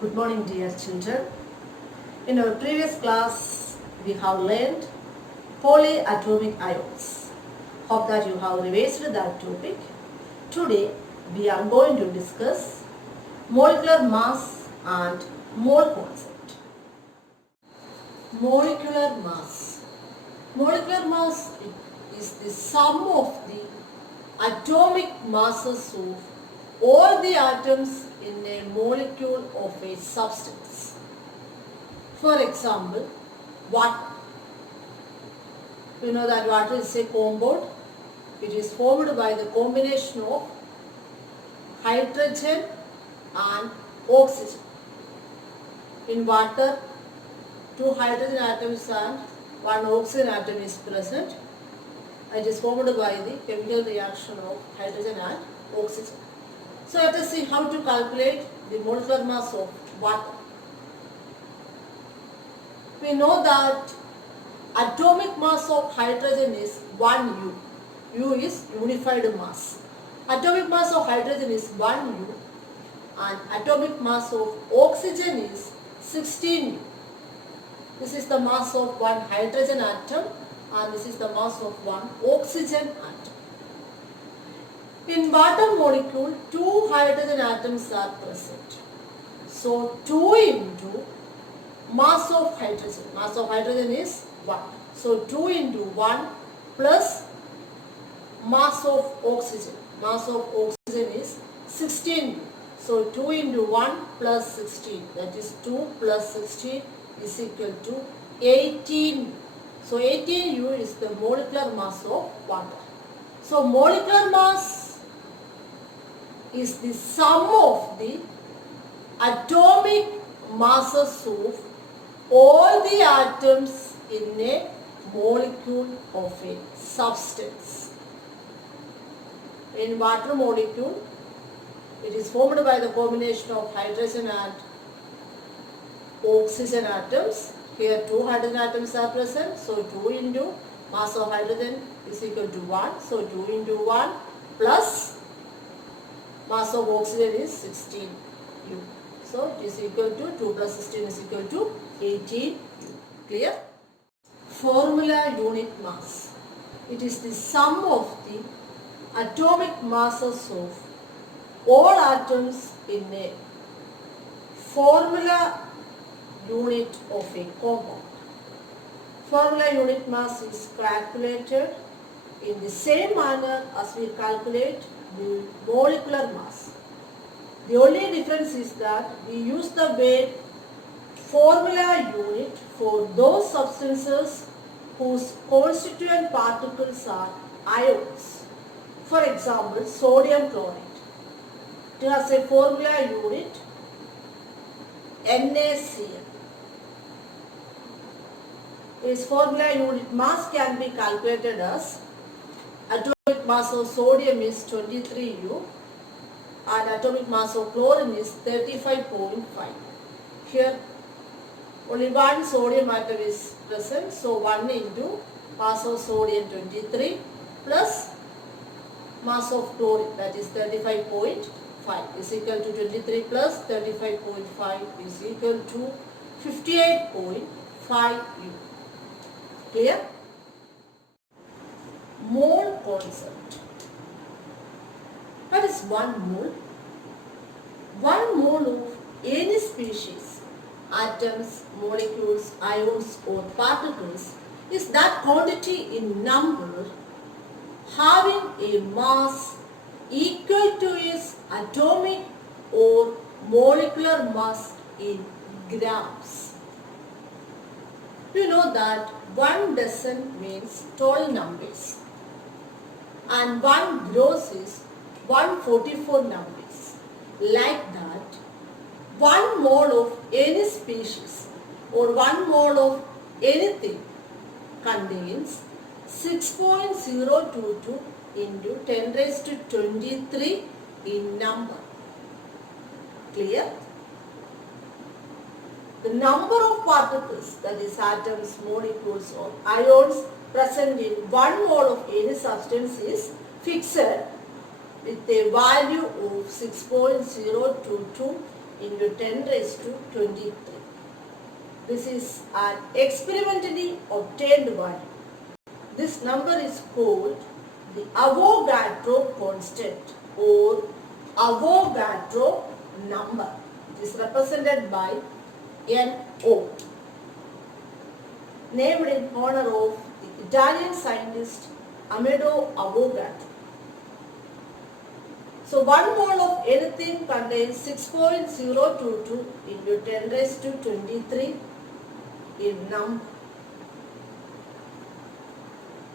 Good morning, dear children. In our previous class, we have learned polyatomic ions. Hope that you have revised that topic. Today, we are going to discuss molecular mass and mole concept. Molecular mass. Molecular mass is the sum of the atomic masses of all the atoms in a molecule of a substance. For example, water. You know that water is a compound. It is formed by the combination of hydrogen and oxygen. In water, two hydrogen atoms and one oxygen atom is present. It is formed by the chemical reaction of hydrogen and oxygen. So let us see how to calculate the molecular mass of water. We know that atomic mass of hydrogen is 1 U. U is unified mass. Atomic mass of hydrogen is 1 U and atomic mass of oxygen is 16 U. This is the mass of one hydrogen atom and this is the mass of one oxygen atom. In water molecule, two hydrogen atoms are present. So 2 into mass of hydrogen. Mass of hydrogen is 1. So 2 into 1 plus mass of oxygen. Mass of oxygen is 16. So 2 into 1 plus 16. That is 2 plus 16 is equal to 18. So 18U is the molecular mass of water. So molecular mass is the sum of the atomic masses of all the atoms in a molecule of a substance. In water molecule, it is formed by the combination of hydrogen and oxygen atoms. Here two hydrogen atoms are present, so 2 into mass of hydrogen is equal to 1. So 2 into 1 plus mass of oxygen is 16 U. So it is equal to 2 plus 16 is equal to 18 U. Clear? Formula unit mass. It is the sum of the atomic masses of all atoms in a formula unit of a compound. Formula unit mass is calculated in the same manner as we calculate the molecular mass. The only difference is that we use the word formula unit for those substances whose constituent particles are ions. For example, sodium chloride. It has a formula unit NaCl. Its formula unit mass can be calculated as atomic mass of sodium is 23U and atomic mass of chlorine is 35.5. Here only one sodium atom is present, so 1 into mass of sodium 23 plus mass of chlorine, that is 35.5 is equal to 23 plus 35.5 is equal to 58.5 U. Clear? Mole concept. What is 1 mole? 1 mole of any species, atoms, molecules, ions or particles is that quantity in number having a mass equal to its atomic or molecular mass in grams. You know that 1 dozen means 12 numbers and 1 gross is 144 numbers. Like that, 1 mole of any species or 1 mole of anything contains 6.022 into 10 raised to 23 in number. Clear? The number of particles, that is atoms, molecules or ions present in 1 mole of any substance is fixed with a value of 6.022 into 10 raised to 23. This is an experimentally obtained value. This number is called the Avogadro constant or Avogadro number. It is represented by NO, named in honor of the Italian scientist Amedeo Avogadro. So 1 mole of anything contains 6.022 into 10 raised to 23 in number.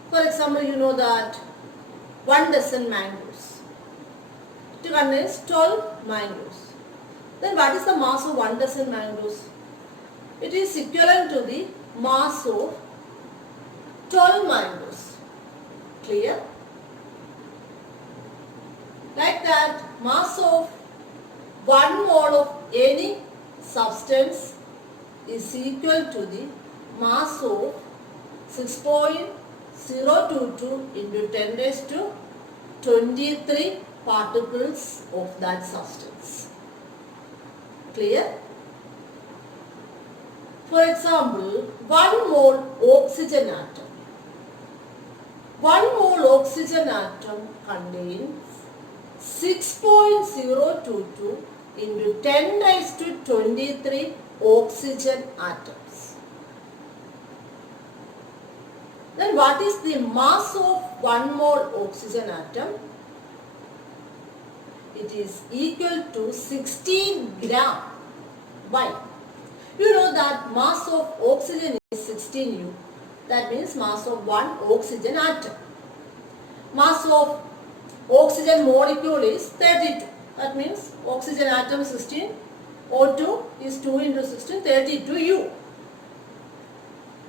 For example, you know that 1 dozen mangoes. It contains 12 mangoes. Then what is the mass of 1 dozen mangoes? It is equivalent to the mass of 12 mangoes. Clear? Like that, mass of 1 mole of any substance is equal to the mass of 6.022 into 10 raised to 23 particles of that substance. Clear? For example, 1 mole oxygen atom. 1 mole oxygen atom contains 6.022 into 10 raised to 23 oxygen atoms. Then what is the mass of 1 mole oxygen atom? It is equal to 16 gram. Why? You know that mass of oxygen is 16 U. That means mass of 1 oxygen atom. Mass of oxygen molecule is 32. That means oxygen atom 16, O2 is 2 into 16, 32 U.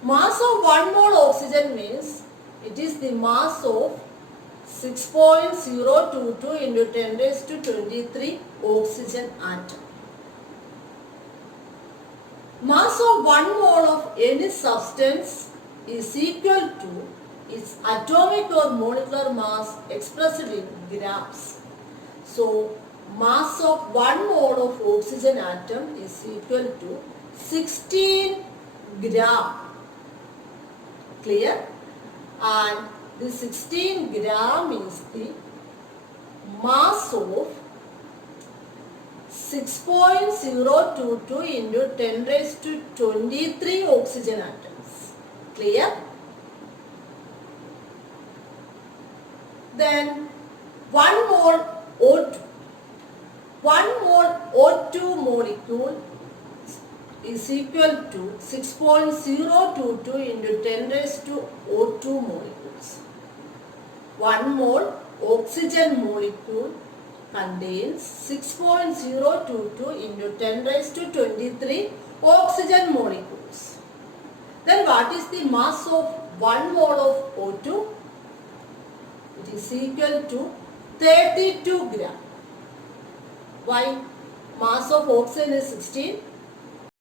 Mass of 1 mole oxygen means it is the mass of 6.022 into 10 raised to 23 oxygen atom. Mass of 1 mole of any substance is equal to its atomic or molecular mass expressed in grams. So, mass of 1 mole of oxygen atom is equal to 16 gram. Clear? And the 16 gram is the mass of 6.022 into 10 raised to 23 oxygen atoms. Clear? Then 1 mole O2. 1 mole O2 molecule is equal to 6.022 into 10 raised to O2 molecules. 1 mole oxygen molecule contains 6.022 into 10 raised to 23 oxygen molecules. Then what is the mass of 1 mole of O2? It is equal to 32 gram. Why? Mass of oxygen is 16.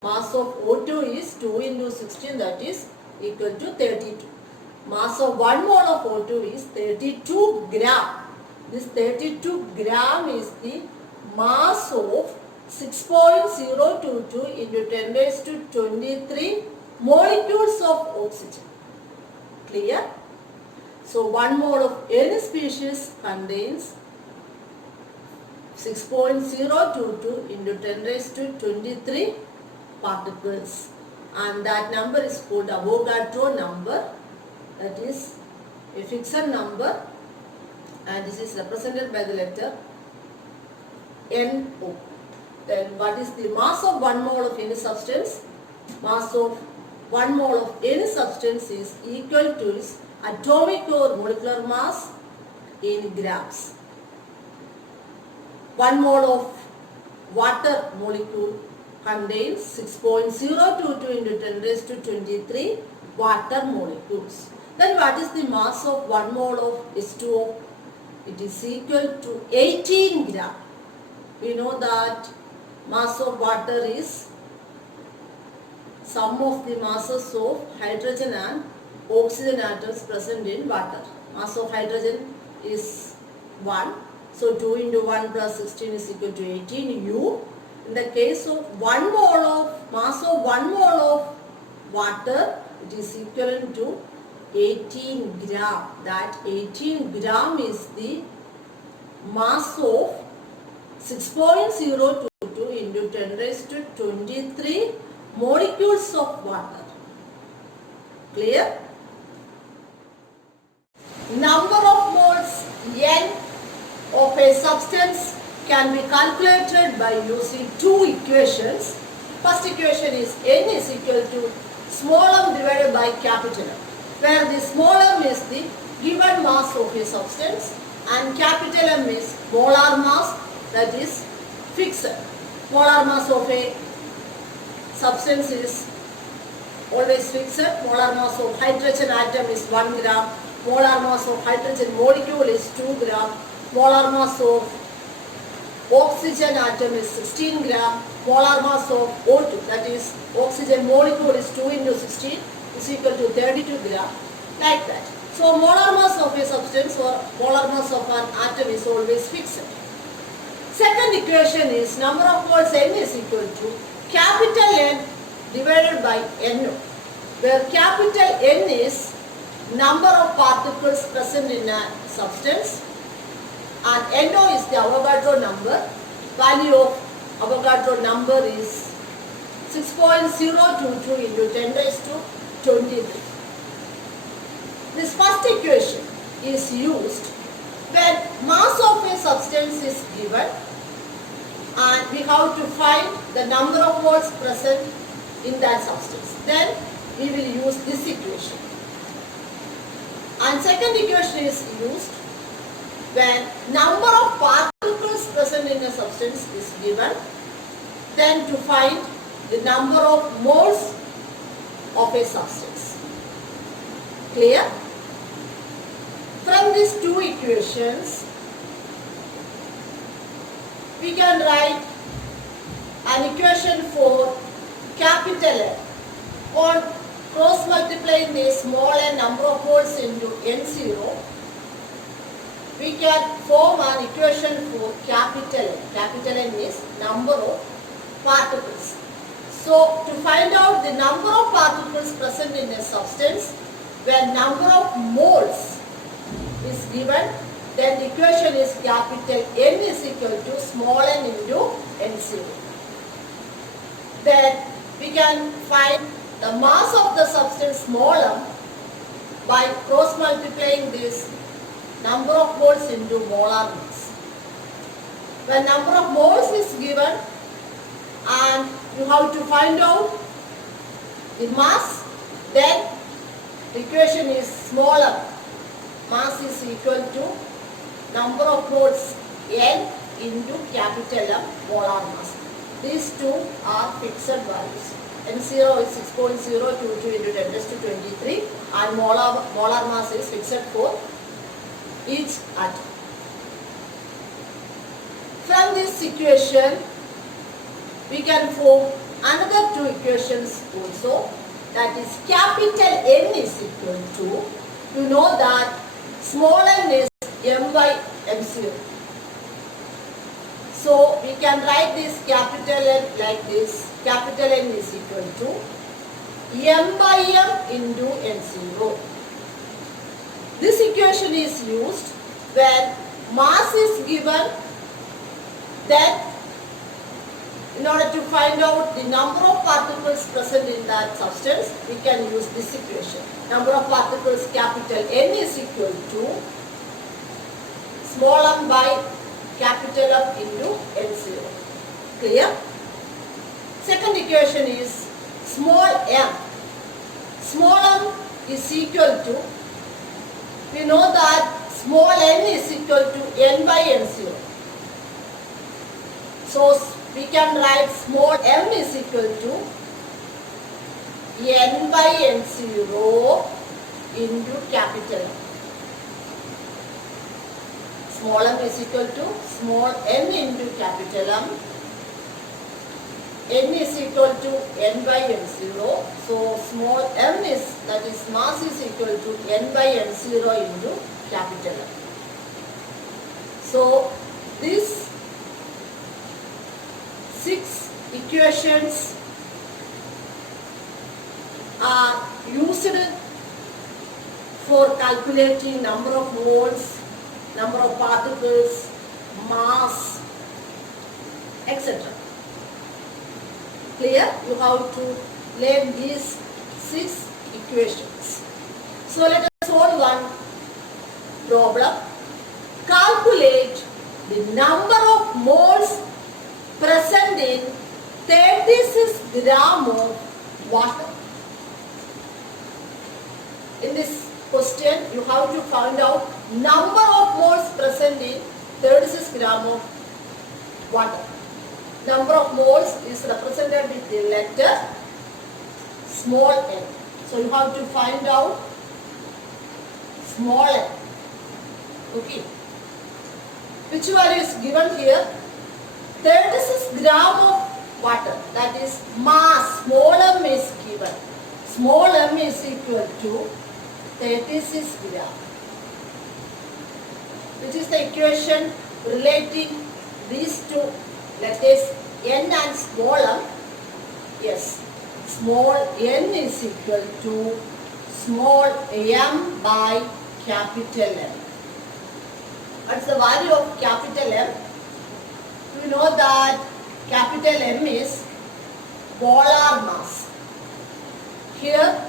Mass of O2 is 2 into 16, that is equal to 32. Mass of 1 mole of O2 is 32 gram. This 32 gram is the mass of 6.022 into 10 raised to 23 molecules of oxygen. Clear? So 1 mole of any species contains 6.022 into 10 raised to 23 particles, and that number is called Avogadro number. That is a fixed number, and this is represented by the letter NO. Then what is the mass of 1 mole of any substance? Mass of 1 mole of any substance is equal to its atomic or molecular mass in grams. 1 mole of water molecule contains 6.022 into 10 raised to 23 water molecules. Then what is the mass of 1 mole of H2O? It is equal to 18 gram. We know that mass of water is sum of the masses of hydrogen and oxygen atoms present in water. Mass of hydrogen is 1. So 2 into 1 plus 16 is equal to 18 U. In the case of mass of 1 mole of water, it is equivalent to 18 gram. That 18 gram is the mass of 6.022 into 10 raised to 23 molecules of water. Clear? Number of moles N of a substance can be calculated by using two equations. First equation is N is equal to small m divided by capital M, where the small m is the given mass of a substance and capital M is molar mass, that is fixed. Molar mass of a substance is always fixed. Molar mass of hydrogen atom is 1 gram. Molar mass of hydrogen molecule is 2 gram. Molar mass of oxygen atom is 16 gram. Molar mass of O2, that is oxygen molecule is 2 into 16 is equal to 32 gram. Like that. So molar mass of a substance or molar mass of an atom is always fixed. Second equation is number of moles N is equal to capital N divided by NO, where capital N is number of particles present in a substance and NO is the Avogadro number. Value of Avogadro number is 6.022 into 10 raised to 23. This first equation is used when mass of a substance is given and we have to find the number of moles present in that substance. Then we will use this equation. And second equation is used when number of particles present in a substance is given, then to find the number of moles of a substance. Clear? From these two equations, we can write an equation for capital N. On cross multiplying the small n number of moles into N0, we can form an equation for capital N. Capital N is number of particles. So, to find out the number of particles present in a substance, when number of moles is given, then the equation is capital N is equal to small n into N0. Then we can find the mass of the substance small m by cross multiplying this number of moles into molar mass. When number of moles is given and you have to find out the mass, then the equation is small m. Mass is equal to number of moles N into capital M molar mass. These two are fixed values. N0 is 6.022 into 10 raised to 23 and molar mass is fixed for each atom. From this equation, we can form another two equations also, that is capital N is equal to, you know that small n is m by m0. So we can write this capital N like this. Capital N is equal to m by m into n0. This equation is used when mass is given, then in order to find out the number of particles present in that substance, we can use this equation. Number of particles capital N is equal to small m by capital M into N0. Clear? Second equation is small m. Small m is equal to, we know that small n is equal to n by n0. So we can write small m is equal to n by n0 into capital M. Small m is equal to small n into capital M. N is equal to n by n0. So small m is, that is mass is equal to n by n0 into capital M. So this 6 equations are used for calculating number of moles, number of particles, mass, etc. Clear? You have to learn these 6 equations. So let us solve one problem. Calculate the number of moles present in 36 gram of water. In this question, you have to find out number of moles present in 36 gram of water. Number of moles is represented with the letter small n. So you have to find out small n. Okay. Which value is given here? 36 gram of water. That is mass. Small m is given. Small m is equal to 36 gram. Which is the equation relating these two letters n and small m? Yes. Small n is equal to small m by capital M. What's the value of capital M? We know that capital M is molar mass. Here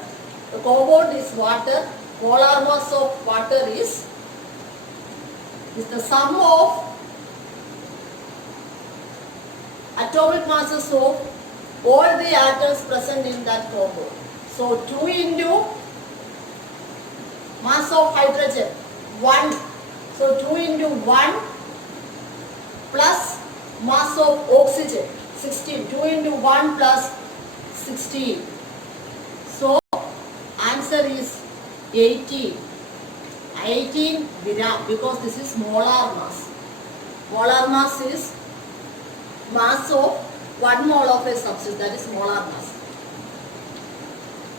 the compound is water. Molar mass of water is the sum of atomic masses of all the atoms present in that compound. So 2 into mass of hydrogen 1. So 2 into 1 plus mass of oxygen 16. 2 into 1 plus 16. So answer is 18. 18 gram because this is molar mass. Molar mass is mass of 1 mole of a substance, that is molar mass.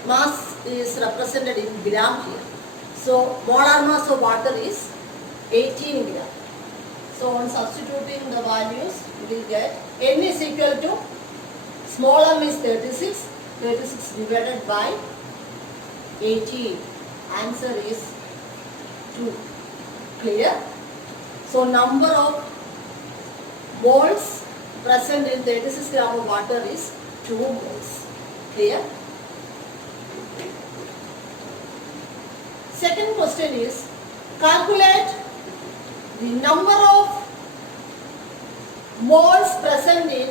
Mass is represented in gram here. So molar mass of water is 18 gram. So on substituting the values, we will get n is equal to small m is 36. 36 divided by 18. Answer is 2. Clear? So number of moles present in 36 gram of water is 2 moles. Clear? Second question is, calculate the number of moles present in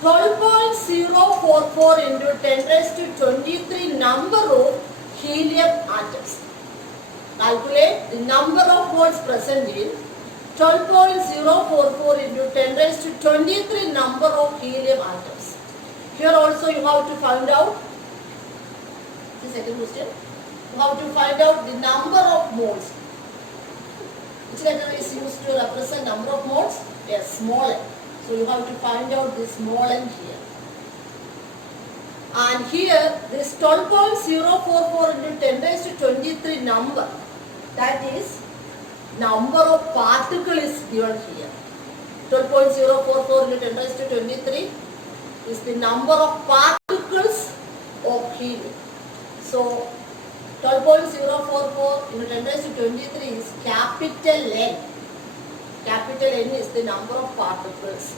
12.044 into 10 raised to 23 number of helium atoms. Calculate the number of moles present in 12.044 into 10 raised to 23 number of helium atoms. Here also you have to find out the second question. You have to find out the number of moles. Which letter is used to represent number of moles? Yes, small n. So you have to find out this small n here. And here this 12.044 into 10 raised to 23 number, that is number of particle is given here. 12.044 into 10 raised to 23 is the number of particles of helium. So 12.044 into 10 raised to 23 is capital N. Capital N is the number of particles.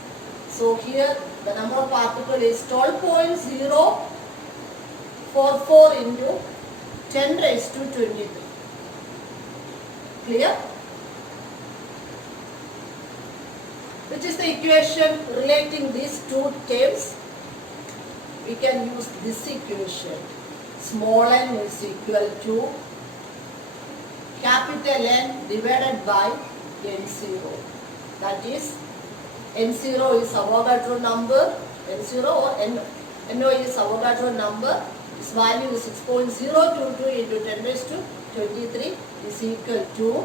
So here the number of particles is 12.044 into 10 raised to 23. Clear? Which is the equation relating these two terms? We can use this equation. Small n is equal to capital N divided by N0. That is, N0 is Avogadro number, N0 or NO is Avogadro number. Its value is 6.022 into 10 raised to 23 is equal to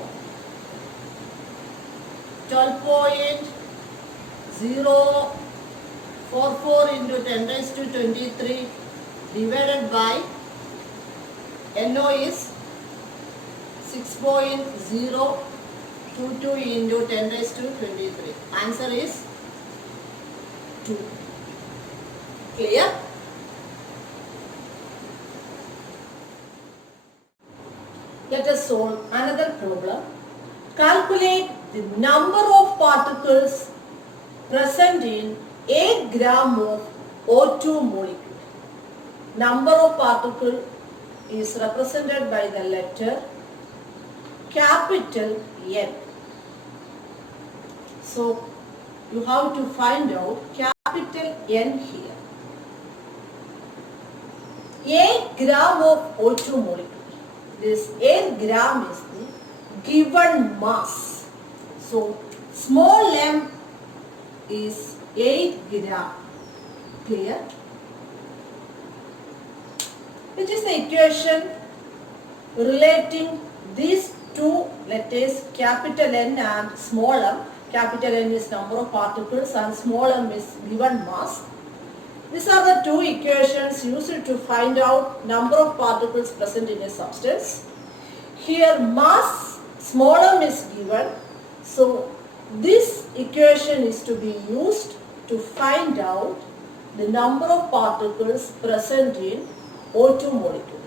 12.044 into 10 raised to 23 divided by NO is 6.022 into 10 raised to 23. Answer is 2. Clear? Let us solve another problem. Calculate the number of particles present in 8 gram of O2 molecule. Number of particles is represented by the letter capital N. So you have to find out capital N here. 8 gram of O2 molecule. This 8 gram is the given mass. So small m is 8 gram. Clear? Which is the equation relating these two letters capital N and small m. Capital N is number of particles and small m is given mass. These are the two equations used to find out number of particles present in a substance. Here mass small m is given. So this equation is to be used to find out the number of particles present in O2 molecule.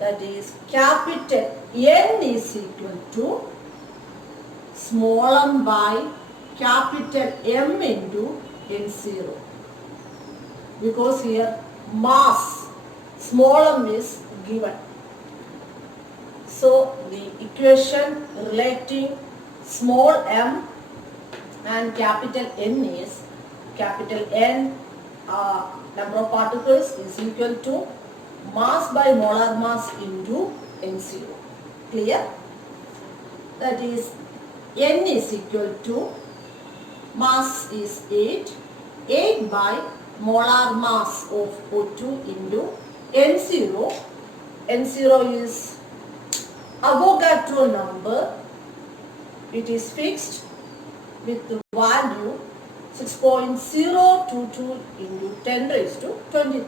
That is capital N is equal to small m by capital M into N0. Because here mass small m is given. So the equation relating small m and capital N is capital N number of particles is equal to mass by molar mass into N0. Clear? That is N is equal to mass is 8 by molar mass of O2 into N0. N0 is Avogadro number. It is fixed with the value 6.022 into 10 raised to 23.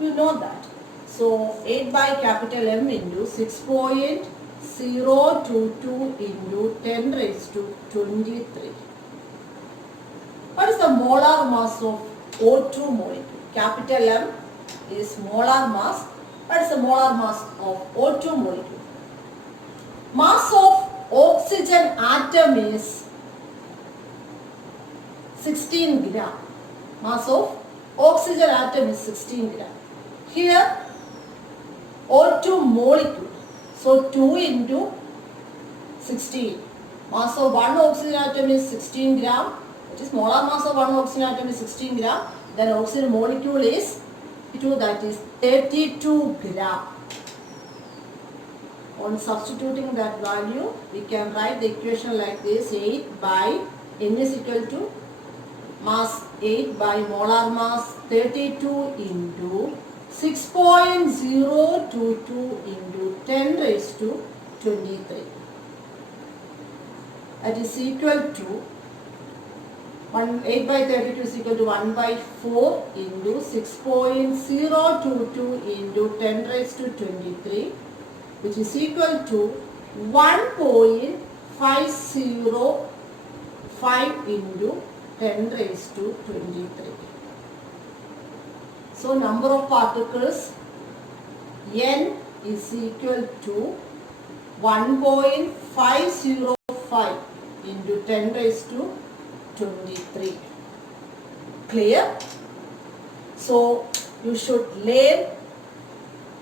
You know that. So 8 by capital M into 6.022 into 10 raised to 23. What is the molar mass of O2 molecule? Capital M is molar mass. What is the molar mass of O2 molecule? Mass of oxygen atom is 16 gram. Mass of oxygen atom is 16 gram. Here O2 molecule. So 2 into 16. Mass of one oxygen atom is 16 gram. That is molar mass of one oxygen atom is 16 gram. Then oxygen molecule is 2, that is 32 gram. On substituting that value, we can write the equation like this: 8 by N is equal to mass 8 by molar mass 32 into 6.022 into 10 raised to 23. That is equal to 8 by 32 is equal to 1 by 4 into 6.022 into 10 raised to 23, which is equal to 1.505 into 10 raised to 23. So number of particles N is equal to 1.505 into 10 raised to 23. Clear? So you should learn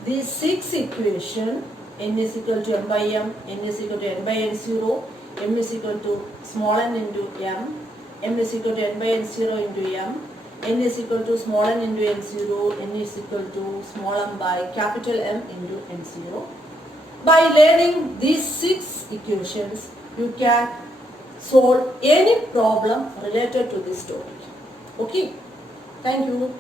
these 6 equations. N is equal to M by M, N is equal to N by N0, M is equal to small n into M, M is equal to N by N0 into M, N is equal to small n into N0, N is equal to small m by capital M into N0. By learning these 6 equations, you can solve any problem related to this topic. Okay, thank you.